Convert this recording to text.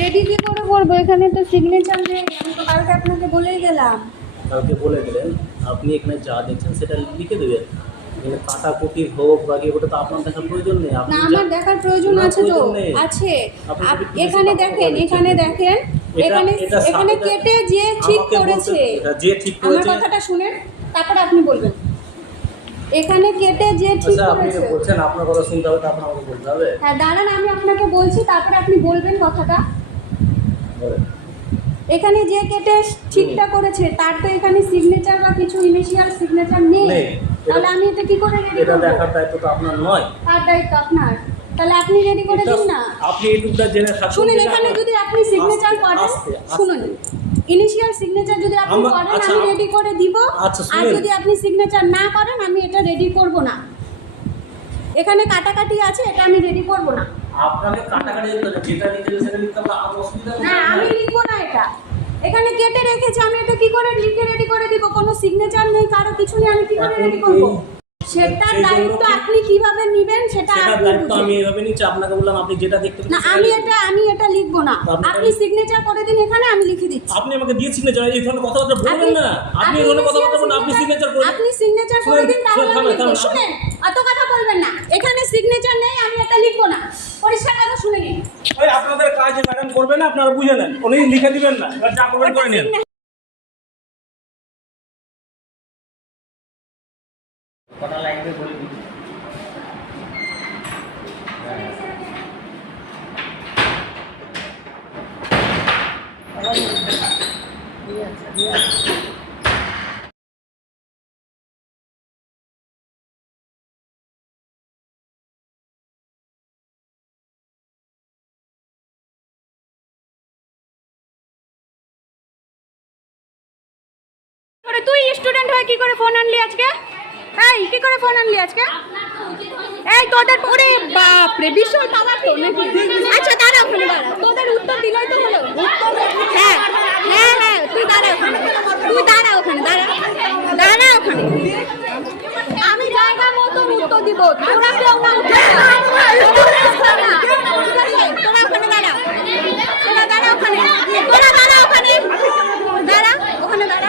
Ready কি করে করবো? এখানে তো সিগনেচার নেই, আমি তো কালকে আপনাকে বলেই গেলাম। কালকে বলে দিলেন, আপনি এখানে যা দেখছেন সেটা লিখে দেবেন। এখানে কাটাকুটি হোক বা কি ওটা তো আপনার দেখার প্রয়োজন নেই। না, আপনি আমার দেখার প্রয়োজন আছে তো, আছে। এখানে দেখেন, এখানে দেখেন, এখানে এখানে কেটে যে ঠিক করেছে, যে ঠিক আমার করেছে কথাটা শুনেন, তারপরে আপনি বলবেন। এখানে কেটে যে ঠিক আপনি করেছে। বলছেন আপনার কথা শুনতে হবে, তারপর আমাকে বলতে হবে। হ্যাঁ দাঁড়ান, আমি আপনাকে বলছি, তারপরে আপনি বলবেন কথাটা। এখানে যে কেটে ঠিকটা করেছে তার তো এখানে সিগনেচার বা কিছু ইনিশিয়াল সিগনেচার নেই, তাহলে আমি এটা কি করে রেডি এটা করব? দেখার দায়িত্ব তো আপনার নয়। তার দায়িত্ব আপনার, তাহলে আপনি রেডি করে দিন না। আপনি এইটুকুটা জেনে থাকুন। শুনুন, এখানে যদি আপনি সিগনেচার করেন, শুনুন, ইনিশিয়াল সিগনেচার যদি আপনি করেন আমি রেডি করে দিব, আর যদি আপনি সিগনেচার না করেন আমি এটা রেডি করব না। এখানে কাটাকাটি আছে, এটা আমি রেডি করব না। আপনাকে কাটাকাটি যেটা লিখে সেটা লিখতে হবে, আমার অসুবিধা নেই। না, আমি লিখবো না এটা। এখানে কেটে রেখেছে, আমি এটা কি করে লিখে রেডি করে দিব? কোনো সিগনেচার নেই, কারো কিছু নেই, আমি কি করে রেডি করব? সেটার দায়িত্ব আপনি কিভাবে নেবেন সেটা আপনি দায়িত্ব বুঝুন। আমি এভাবে নিচ্ছি, আপনাকে বললাম আপনি যেটা দেখতে না, আমি এটা লিখবো না। আপনি সিগনেচার করে দিন, এখানে আমি লিখে দিচ্ছি। আপনি আমাকে দিয়ে সিগনেচার, এই ধরনের কথাবার্তা বলবেন না। আপনি এই ধরনের কথাবার্তা বলবেন, আপনি সিগনেচার করুন। আপনি সিগনেচার করে দিন, তাহলে আমি লিখবো। শুনেন, অত কথা বলবেন না। এখানে সিগনেচার নেই, আমি এটা লিখবো না। পরিষ্কার কথা শুনে নিন। ওই আপনাদের কাজ ম্যাডাম করবেন না, আপনারা বুঝে নেন, উনি লিখে দিবেন না, এবার যা করবেন করে নেন। কটা লাগবে বলে দিন। তুই স্টুডেন্ট হয়ে কি করে ফোন আনলি আজকে? এই কি করে ফোন আনলি আজকে? এই তোদের ওরে বাপ রে, বিষয় পাওয়ার তো নাকি? আচ্ছা দাঁড়া, ওখানে দাঁড়া, তোদের উত্তর দিলেই তো হলো। হ্যাঁ হ্যাঁ হ্যাঁ, তুই দাঁড়া ওখানে, তুই দাঁড়া ওখানে, দাঁড়া দাঁড়া ওখানে, আমি জায়গা মতো উত্তর দিব। তোরা কেউ না উঠে যা। ঠিক আছে, তোরা ওখানে দাঁড়া, তোরা দাঁড়া ওখানে, তোরা দাঁড়া ওখানে, দাঁড়া ওখানে, দাঁড়া।